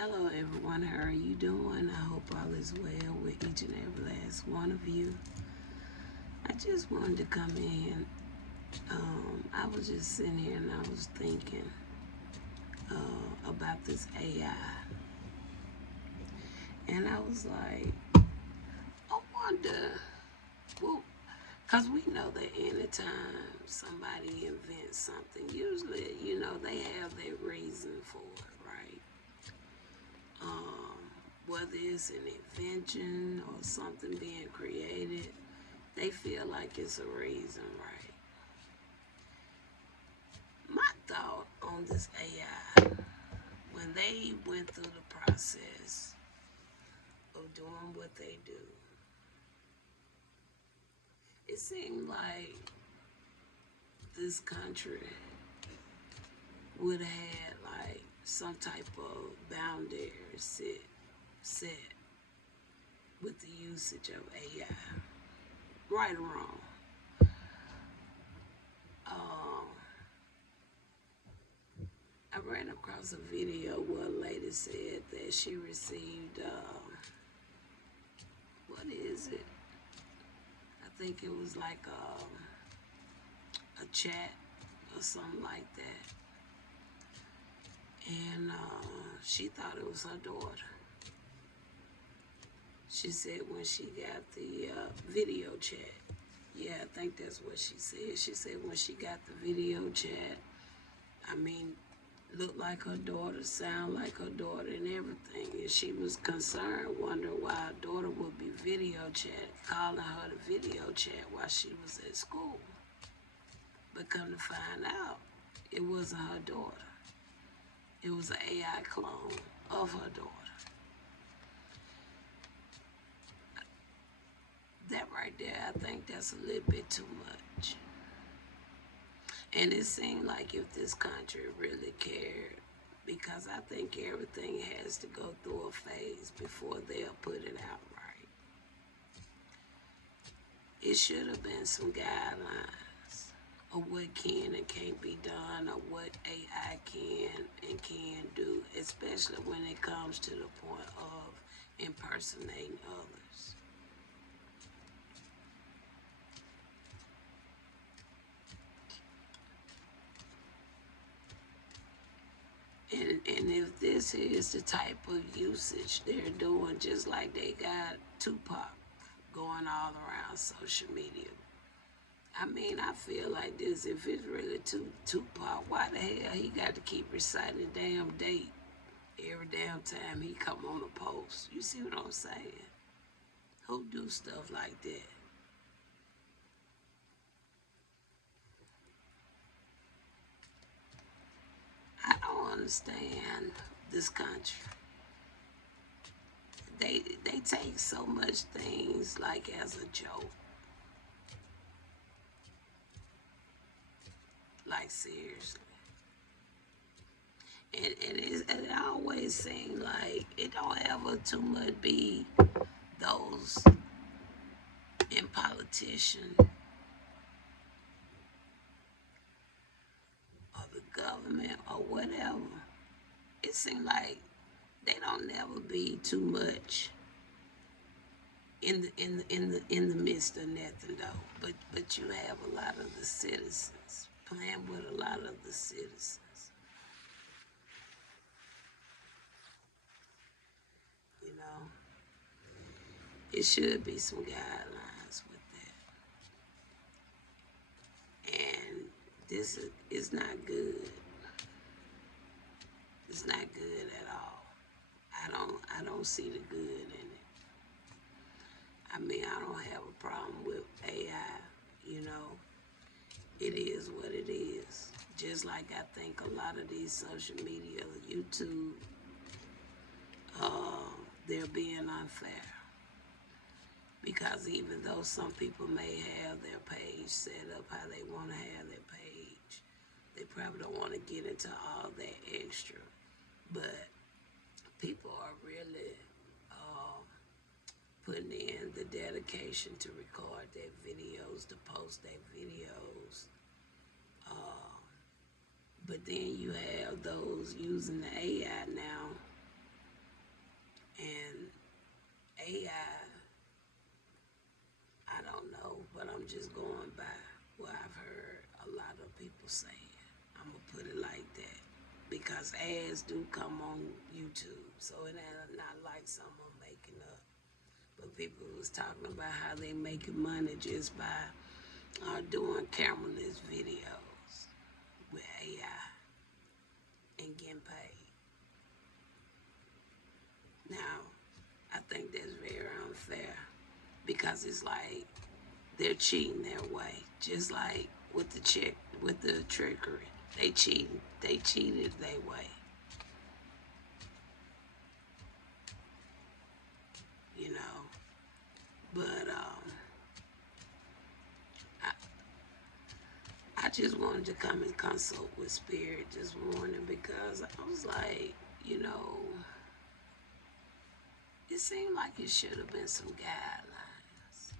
Hello everyone, how are you doing? I hope all is well with each and every last one of you. I just wanted to come in. I was just sitting here and I was thinking about this AI. And I was like, I wonder, well, because we know that anytime somebody invents something, usually, they have their reason for it, right? Whether it's an invention or something being created, they feel like it's a reason, right? My thought on this AI, when they went through the process of doing what they do, it seemed like this country would have had like some type of boundary set with the usage of AI, right or wrong. Um, I ran across a video where a lady said that she received, what is it? I think it was like a chat or something like that. And she thought it was her daughter. She said when she got the video chat, yeah, I think that's what she said. She said when she got the video chat, I mean, looked like her daughter, sound like her daughter and everything. And she was concerned, wondering why her daughter would be video chat, calling her to video chat while she was at school. But come to find out, it wasn't her daughter. It was an AI clone of her daughter. That right there, I think that's a little bit too much. And it seemed like if this country really cared, because I think everything has to go through a phase before they'll put it out right. It should have been some guidelines of what can and can't be done, or what AI can and can't do, especially when it comes to the point of impersonating others. And if this is the type of usage they're doing, just like they got Tupac going all around social media. I mean, I feel like this, if it's really Tupac, why the hell he got to keep reciting the damn date every damn time he come on the post? You see what I'm saying? Who do stuff like that? I don't understand this country. They take so much things like as a joke. Like seriously. And it always seems like it don't ever too much be those in politician or the government or whatever. It seems like they don't never be too much in the midst of nothing though. But you have a lot of the citizens playing with a lot of the citizens. You know, it should be some guidelines with that. And this is not good. It's not good at all. I don't see the good in it. I mean, I don't have a problem with AI, you know. It is what it is. Just like I think a lot of these social media, YouTube, they're being unfair. Because even though some people may have their page set up how they want to have their page, they probably don't want to get into all that extra. But people are really putting in the dedication to record their videos, to post their videos. But then you have those using the AI now saying. I'm gonna put it like that because ads do come on YouTube, so it ain't not like something I'm making up. But people was talking about how they making money just by doing cameraless videos with AI and getting paid. Now, I think that's very unfair because it's like they're cheating their way, just like with the trickery. They cheated their way, you know. But I just wanted to come and consult with Spirit this morning because I was like, you know, it seemed like it should have been some guidelines.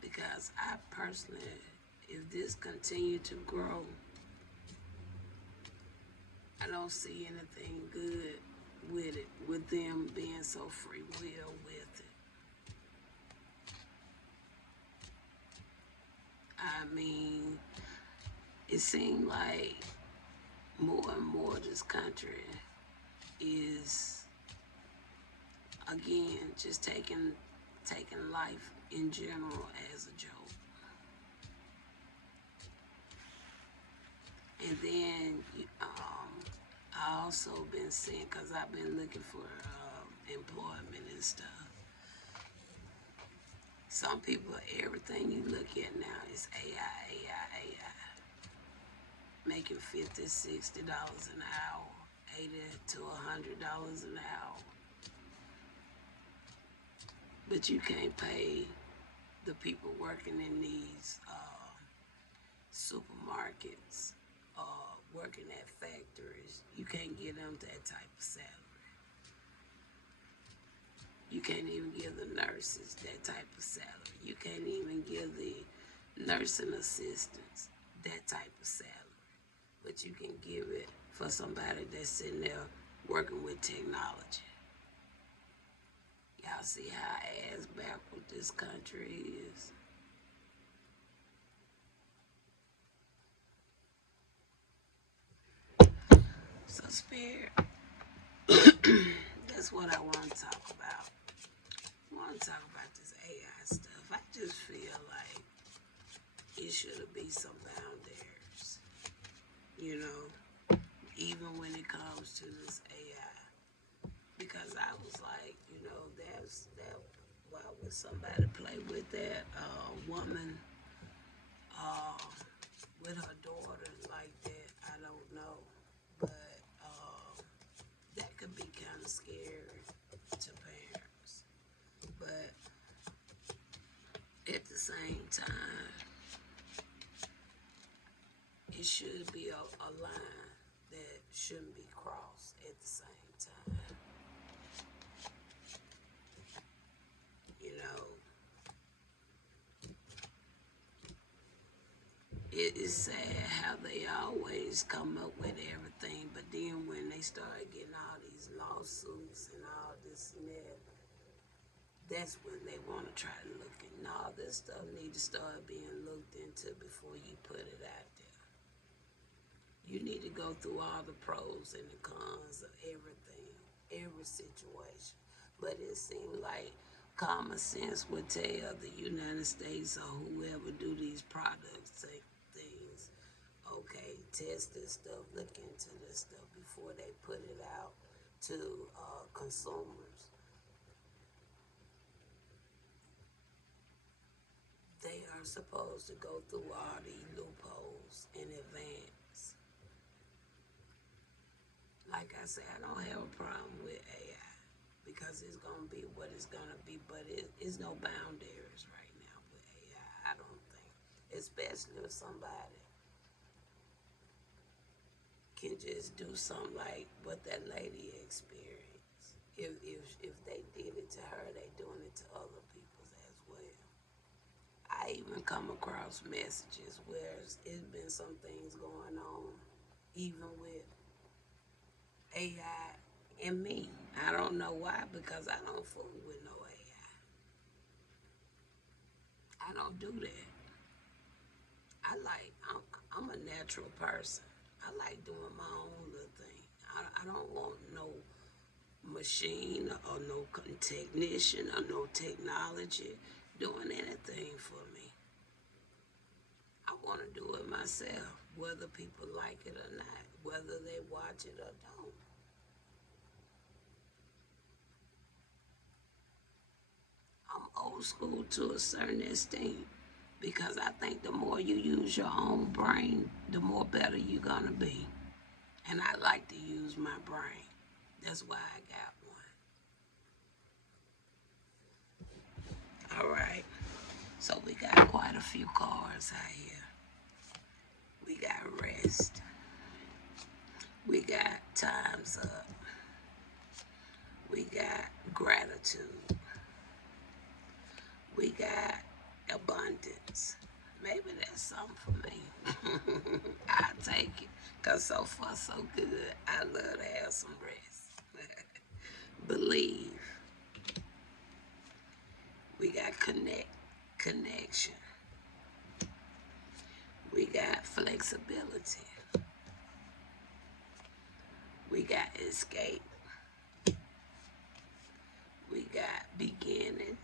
Because I personally, if this continued to grow, I don't see anything good with it, with them being so free will with it. I mean, it seemed like more and more this country is again just taking life in general as a joke. And then I also been seeing, because I've been looking for employment and stuff. Some people, everything you look at now is AI, making $50, $60 an hour, $80 to $100 an hour. But you can't pay the people working in these supermarkets, working at factories. You can't give them that type of salary. You can't even give the nurses that type of salary. You can't even give the nursing assistants that type of salary. But you can give it for somebody that's sitting there working with technology. Y'all see how ass backward this country is? So, Spirit, that's what I want to talk about. I want to talk about this AI stuff. I just feel like it should be some boundaries, you know, even when it comes to this AI. Because I was like, you know, why would somebody play with that woman with her daughter like that? I don't know. But that could be kind of scary to parents. But at the same time, it should be a line that shouldn't be crossed at the same time. You know, it is sad how they always come up with everything, but then when they start getting all these lawsuits and all this and that, that's when they want to try to look at. All this stuff need to start being looked into before you put it out there. You need to go through all the pros and the cons of everything, every situation. But it seems like common sense would tell the United States or whoever do these products things, okay, test this stuff, look into this stuff before they put it out to consumers. They are supposed to go through all these loopholes in advance. Like I said, I don't have a problem with AI because it's going to be what it's going to be, but it's no boundaries right now with AI, I don't think. Especially if somebody can just do something like what that lady experienced. If they did it to her, they doing it to other people as well. I even come across messages where it's been some things going on, even with AI and me. I don't know why, because I don't fool with no AI. I don't do that. I'm a natural person. I like doing my own little thing. I don't want no machine or no technician or no technology doing anything for me. I want to do it myself, whether people like it or not, whether they watch it or don't. I'm old school to a certain extent because I think the more you use your own brain, the more better you're going to be. And I like to use my brain. That's why I got one. All right. So we got quite a few cards out here. We got rest. We got time's up. We got gratitude. We got abundance. Maybe that's something for me. I'll take it. Because so far, so good. I love to have some rest. Believe. We got connection. We got flexibility. We got escape. We got beginning.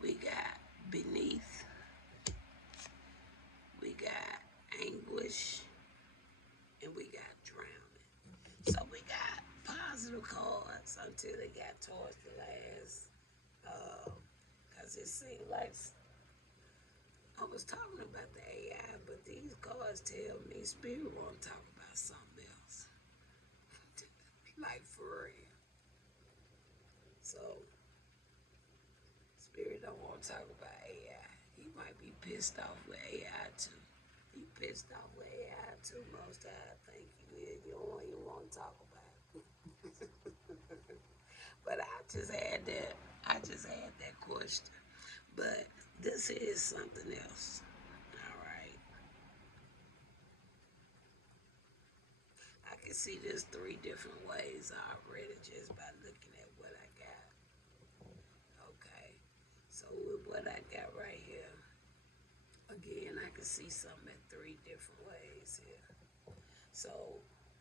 We got beneath. We got anguish. And we got drowning. So we got positive cards until they got towards the last. Because it seemed like I was talking about the AI, but these cards tell me Spirit want to talk about something else. Like for real. So Spirit don't want to talk about AI. He might be pissed off with AI too. You pissed off with AI too most of I think you is. You don't even want to talk about it. But I just had that question. But this is something else. All right. I can see there's three different ways already just by looking at what I got. Okay. So with what I got right here, again, I can see something in three different ways here. So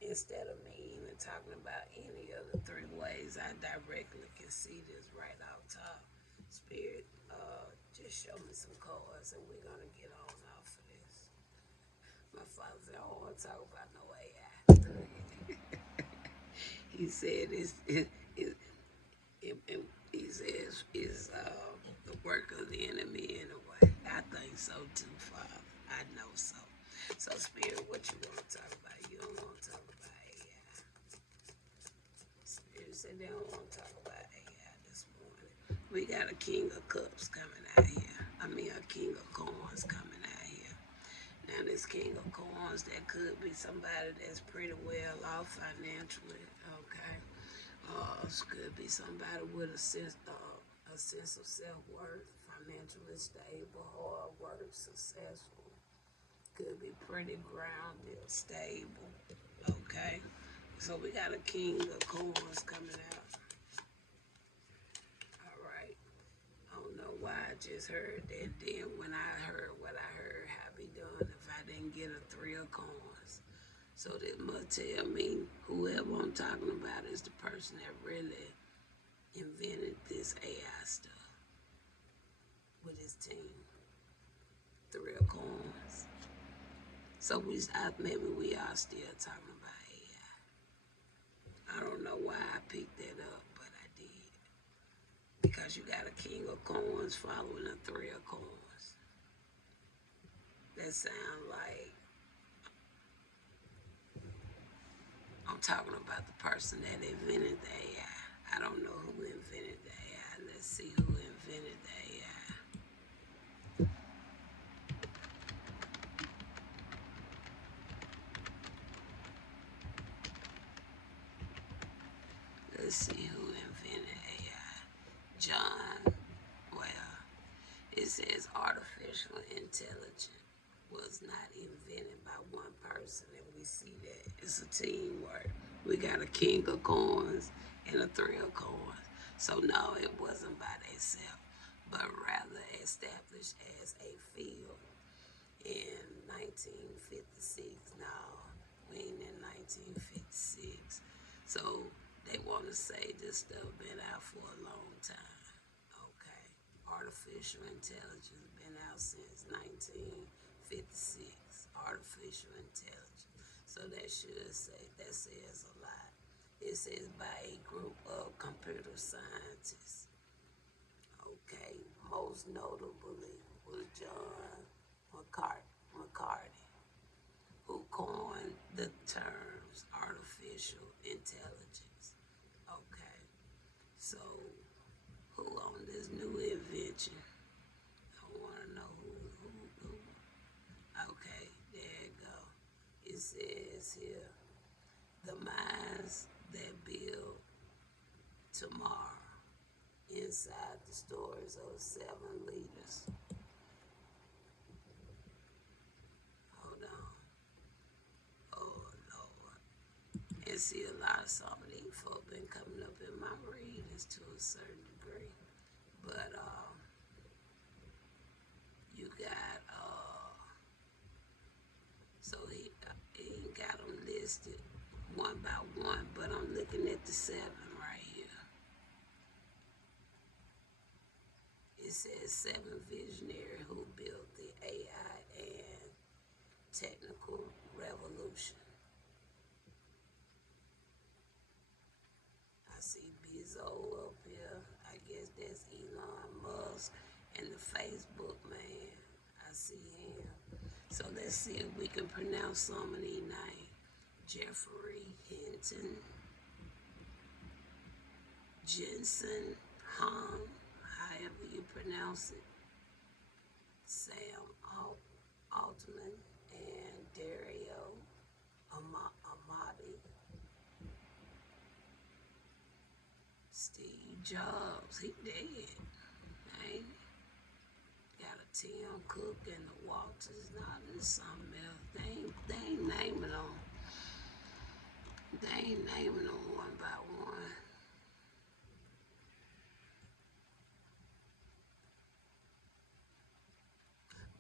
instead of me even talking about any of the three ways, I directly can see this right out top. Spirit, just show me some cards and we're gonna get on off of this. My father said, I don't want to talk about no AI. He said he says is the work of the enemy in a way. I think so too, Father. I know so. So Spirit, what you want to talk about? You don't want to talk about AI. Spirit said they don't want to talk about AI this morning. We got a King of Cups coming out here. I mean a King of Coins coming out here. Now this King of Coins, that could be somebody that's pretty well off financially, okay? This could be somebody with a sense of self-worth, financially stable, hard work, successful. Could be pretty grounded, stable, okay? So we got a King of Coins coming out. All right. I don't know why I just heard that. Then when I heard what I heard, how be done if I didn't get a three of coins. So that must tell me whoever I'm talking about is the person that really invented this AI stuff with his team. Three of coins. So maybe we are still talking about AI. I don't know why I picked that up, but I did. Because you got a King of Coins following a Three of Coins. That sounds like I'm talking about the person that invented the AI. I don't know who invented the AI. Let's see who invented the AI. Let's see who invented AI. John, well, it says artificial intelligence was not invented by one person, and we see that it's a teamwork. We got a King of Coins and a Three of Coins. So no, it wasn't by themselves. but rather established as a field in 1956. Now, we ain't in 1956. So they want to say this stuff been out for a long time. Okay. Artificial intelligence been out since 1956. Artificial intelligence. So that should say, that says a lot. It says by a group of computer scientists. Okay, most notably was John McCarthy, who coined the terms artificial intelligence. Okay, so who on this new invention? I want to know who. Okay, there you go. It says here, the minds that build tomorrow. Inside the stories of 7 leaders. Hold on. Oh, Lord. And see, a lot of some of these folk been coming up in my readings to a certain degree. But, you got, so he ain't got them listed one by one, but I'm looking at the 7 right here. It says 7 visionaries who built the AI and technical revolution. I see Bezos up here. I guess that's Elon Musk and the Facebook man. I see him. So let's see if we can pronounce some of these names. Jeffrey Hinton, Jensen Han, however you pronounce it, Sam Altman, and Dario Amati. Steve Jobs, he dead, ain't he? Got a Tim Cook and the Walters, now there's something else. They ain't naming them. They ain't naming them one by one.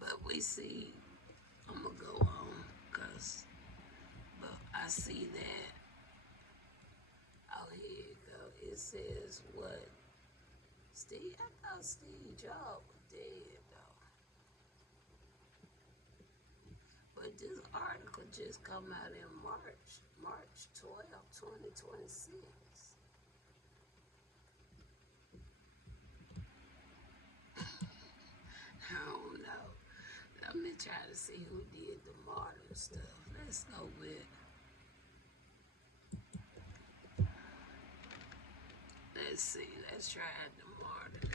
But we see, I'm gonna go on, cause, but I see that, oh, here you go. It says what? I thought Steve Jobs was dead though. But this article just come out in March 12, 2026. I don't know. Let me try to see who did the modern stuff. Let's go with, let's see, let's try the modern.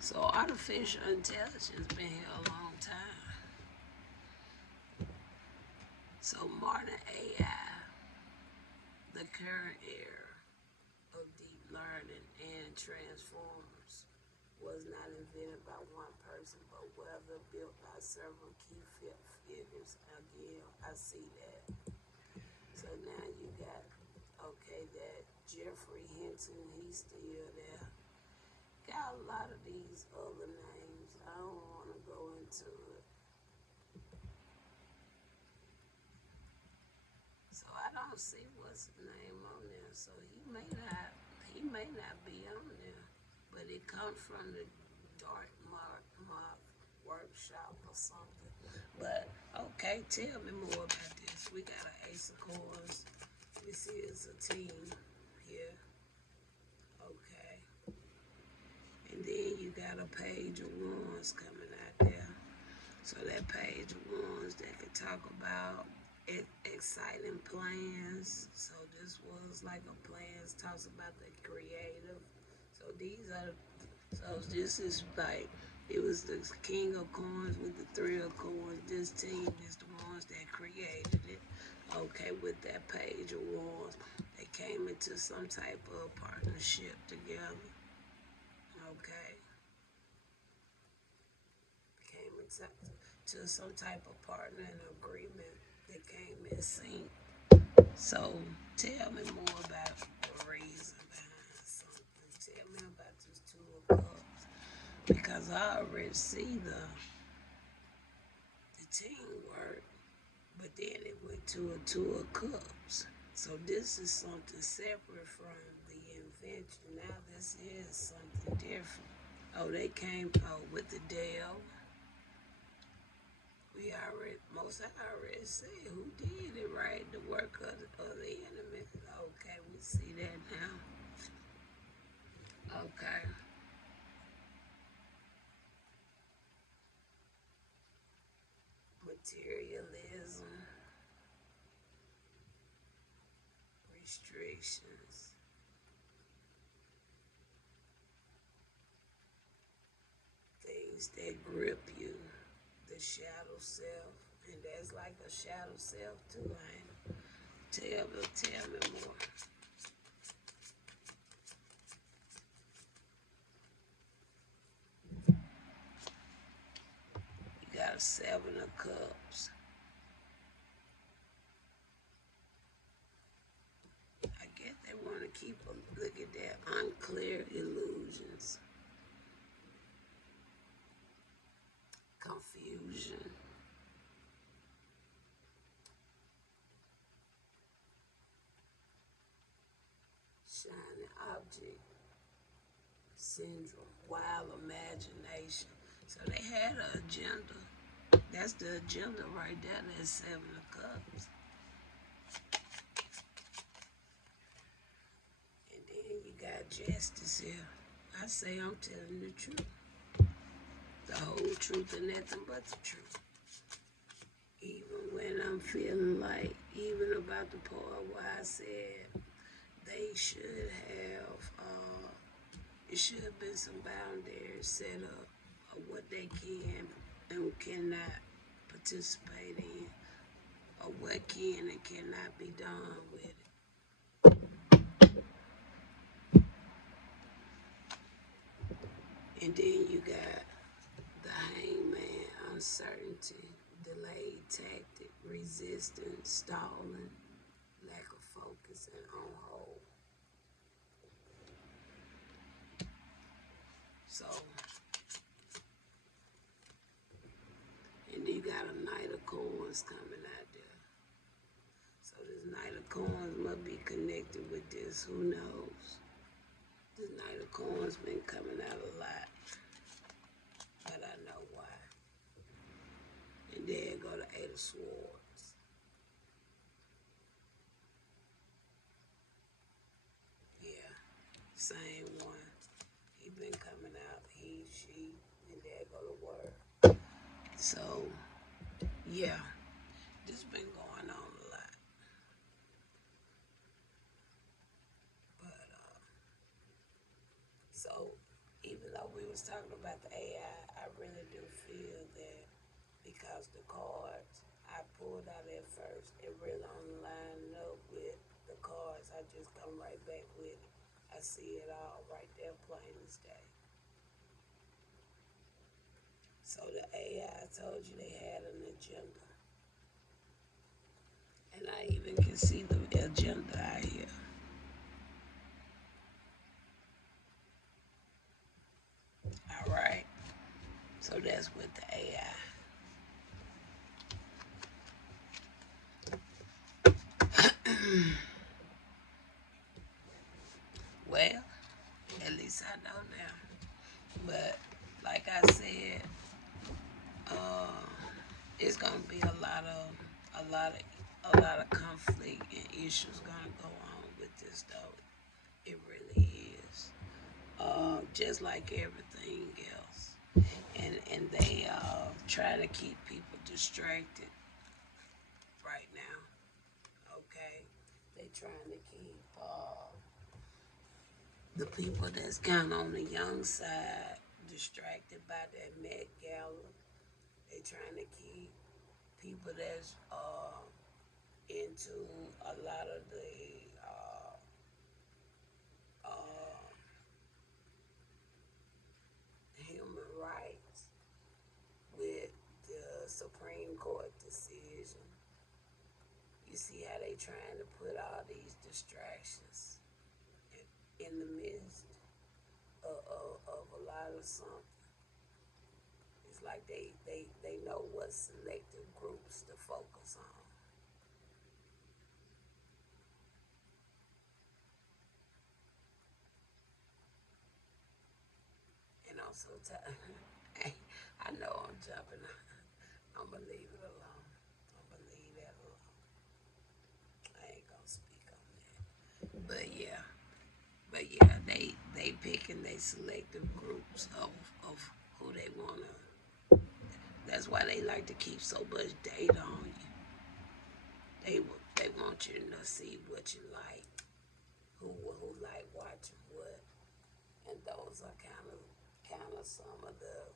So artificial intelligence been here a long time. So modern AI, the current era of deep learning and transformers, was not invented by one person, but rather built by several key figures. Again, I see that. So now you got, okay, that Jeffrey Hinton, he's still there. Got a lot of these other names. I don't want to go into it. So I don't see what's his name on there. So he may not be on there. But it comes from the Dartmouth workshop or something. But okay, tell me more about this. We got an Ace of Coins. This is a team here. Okay. And then you got a page of wands coming out there. So that page of wands that could talk about exciting plans. So this was like a plans, talks about the creative. So these are, so this is like, it was the King of Coins with the 3 of Coins. This team is the ones that created it. Okay, with that page of wands, they came into some type of partnership together. Okay. Came into some type of partner and agreement that came in sync. So tell me more about the reason behind something. Tell me about this 2 of because I already see the teamwork, but then it went to a two of cups. So this is something separate from the invention. Now this is something different. Oh, they came out with the Dell. We already, most I already said who did it, right? The work of the enemy. Okay, we see that now. Okay. Materialism, restrictions, things that grip you, the shadow self, and that's like a shadow self too, ain't it? Tell me more. You got a seven of cups. I guess they want to keep a look at that unclear illusions, confusion, shiny object syndrome, wild imagination. So they had an agenda. That's the agenda right there. That's seven of cups. And then you got justice here. I say I'm telling the truth. The whole truth and nothing but the truth. Even when I'm feeling like, even about the part where I said they should have, it should have been some boundaries set up of what they can and cannot participate in, or what can and cannot be done with it. And then you got the hangman, uncertainty, delayed tactic, resistance, stalling, lack of focus, and on hold. So, and you got a knight of coins coming out there. So this knight of coins must be connected with this. Who knows? This knight of coins been coming out a lot, but I know why. And then go to eight of swords. Yeah, same one. He been coming out. He, she, and there go to word. So yeah, this been going on a lot. But so even though we was talking about the AI, I really do feel that because the cards I pulled out at first, it really only lined up with the cards. I just come right back with it. I see it all right there, plain as day. So the AI told you they had an agenda, and I even can see the agenda out here. All right. So that's with the AI. Well, at least I know now. But like I said, uh, it's gonna be a lot of conflict and issues gonna go on with this though. It really is. Just like everything else. And they try to keep people distracted right now. Okay, they trying to keep the people that's kind of on the young side distracted by that Met Gala. They trying to keep people that's into a lot of the uh, human rights with the Supreme Court decision. You see how they trying to put all these distractions in the midst of a lot of something. they know what selective groups to focus on. And also, I know I'm jumping. I'm gonna leave it alone. I'm gonna leave that alone. I ain't gonna speak on that. But yeah, they picking they selective groups of who they wanna. That's why they like to keep so much data on you. They want you to see what you like, who like watching what, and those are kind of some of the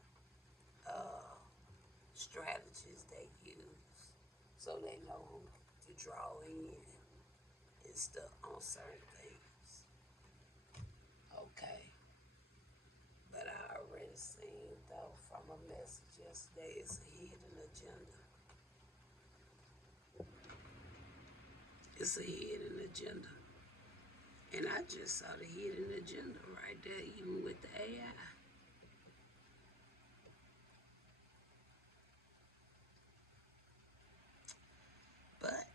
strategies they use, so they know who to draw in and stuff on certain things. Okay, but I already seen though from a message yesterday, it's a hidden agenda. It's a hidden agenda. And I just saw the hidden agenda right there, even with the AI. But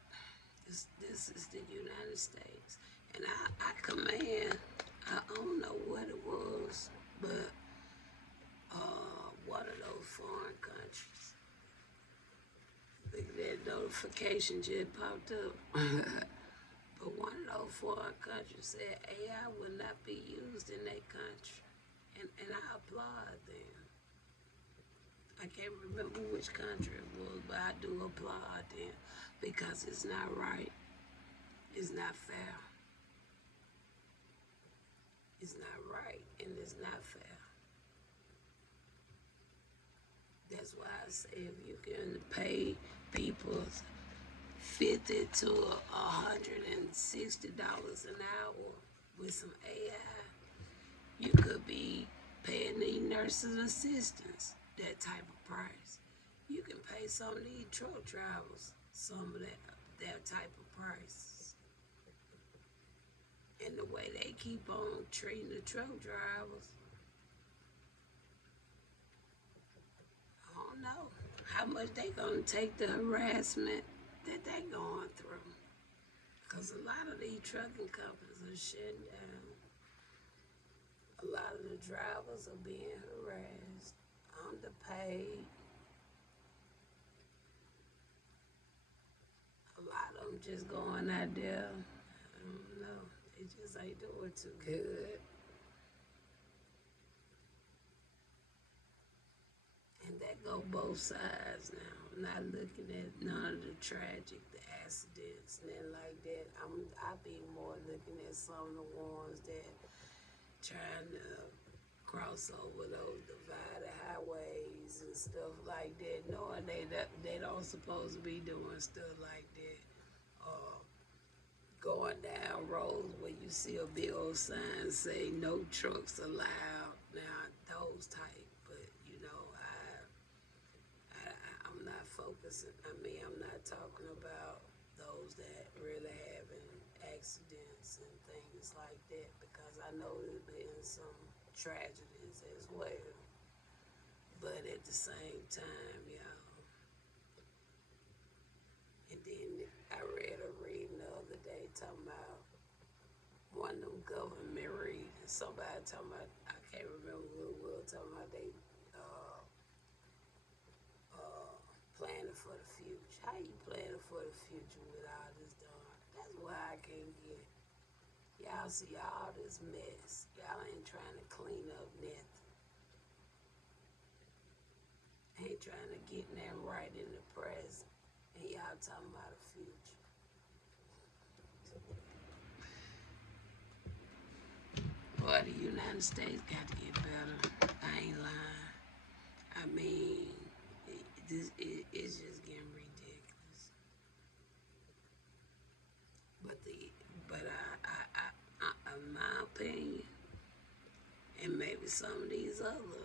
this is the United States. And I command, I don't know what it was, but one of those foreign countries. Look at that notification just popped up. But one of those foreign countries said AI will not be used in their country. And I applaud them. I can't remember which country it was, but I do applaud them because it's not right. It's not fair. It's not right and it's not fair. That's why I say if you can pay people $50 to $160 an hour with some AI, you could be paying these nurses assistants that type of price. You can pay some of these truck drivers some of that type of price. And the way they keep on treating the truck drivers, I don't know how much they gonna take the harassment that they going through. Because a lot of these trucking companies are shutting down. A lot of the drivers are being harassed, underpaid. A lot of them just going out there. I don't know. They just ain't doing too good. And that go both sides now. I'm not looking at none of the tragic, the accidents, and like that. I be more looking at some of the ones that trying to cross over those divided highways and stuff like that, knowing they don't supposed to be doing stuff like that. Going down roads where you see a big old sign say no trucks allowed. Now those type, but I'm not focusing. I mean, I'm not talking about those that really having accidents and things like that because I know there's been some tragedies as well. But at the same time, y'all. And then I read a reading the other day talking about one of them government readings. Somebody talking about, I can't remember who it was, talking about they planning for the future. How you planning for the future with all this done? That's why I can't get. Y'all see all this mess. Y'all ain't trying to clean up nothing. Ain't trying to get that right in the present. And y'all talking about the future. Boy, the United States got to get better. I ain't lying. I mean, it's just getting ridiculous. But in my opinion, and maybe some of these other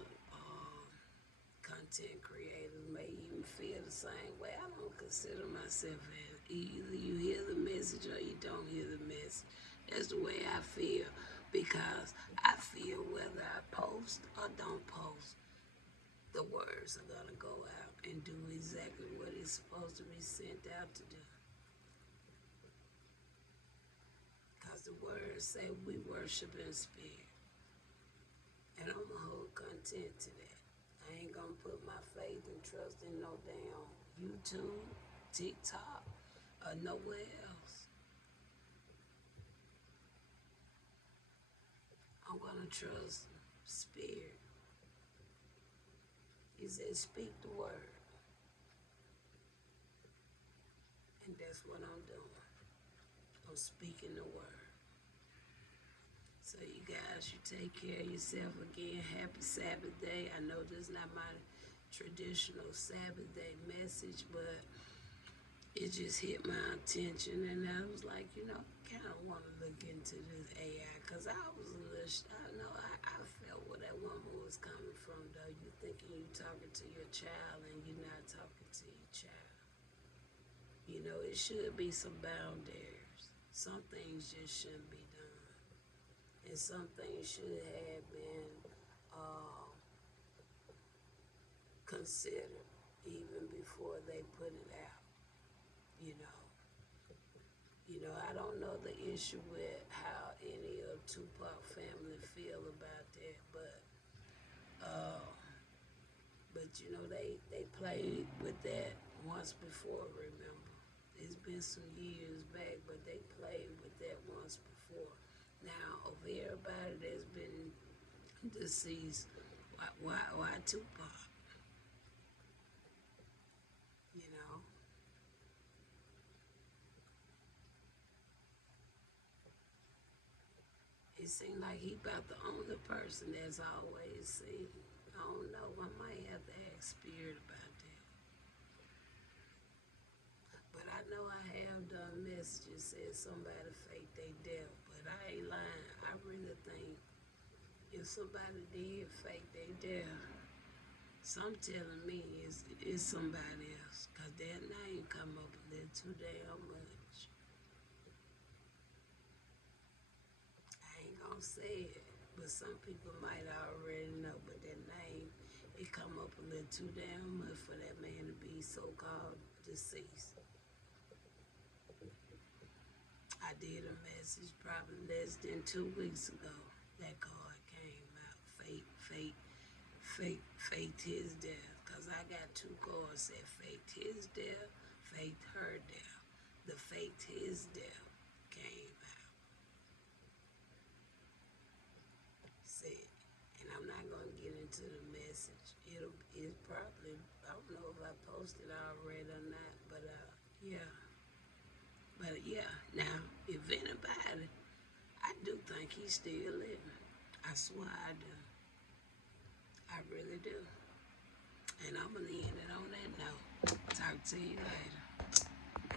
content creators may even feel the same way. I don't consider myself as either you hear the message or you don't hear the message. That's the way I feel because I feel whether I post or don't post, the words are going to go out and do exactly what it's supposed to be sent out to do. Because the words say we worship in spirit. And I'm going to hold content to that. I ain't going to put my faith and trust in no damn YouTube, TikTok, or nowhere else. I'm going to trust spirit. He said, speak the word. And that's what I'm doing. I'm speaking the word. So you guys, you take care of yourself again. Happy Sabbath day. I know this is not my traditional Sabbath day message, but it just hit my attention, and I was like, you know, kind of want to look into this AI, because I was a little, I felt where that woman was coming from, though. You thinking you talking to your child, and you're not talking to your child. You know, it should be some boundaries. Some things just shouldn't be done. And some things should have been considered even before they put it out, you know. I don't know the issue with how any of Tupac family feel about that, but you know, they played with that once before, remember. It's been some years back, but they played with that once before. Now, of everybody that's been deceased, why Tupac? You know? It seemed like he about the only person that's always seen. I don't know. I might have to ask Spirit about that. But I know I have done messages said somebody faked their death, but I ain't lying. I really think if somebody did fake their death, some telling me it's somebody else, cause that name come up a little too damn much. I ain't gonna say it, but some people might already know. But that name, it come up a little too damn much for that man to be so-called deceased. I did a message probably less than 2 weeks ago. That card came out. Faked his death. Cause I got 2 cards that faked his death, faked her death. The faked his death came out. Said, and I'm not gonna get into the message. It's probably, I don't know if I posted already or not, but yeah. But yeah, now if anybody, I do think he's still living. I swear I do. I really do. And I'm gonna end it on that note. Talk to you later.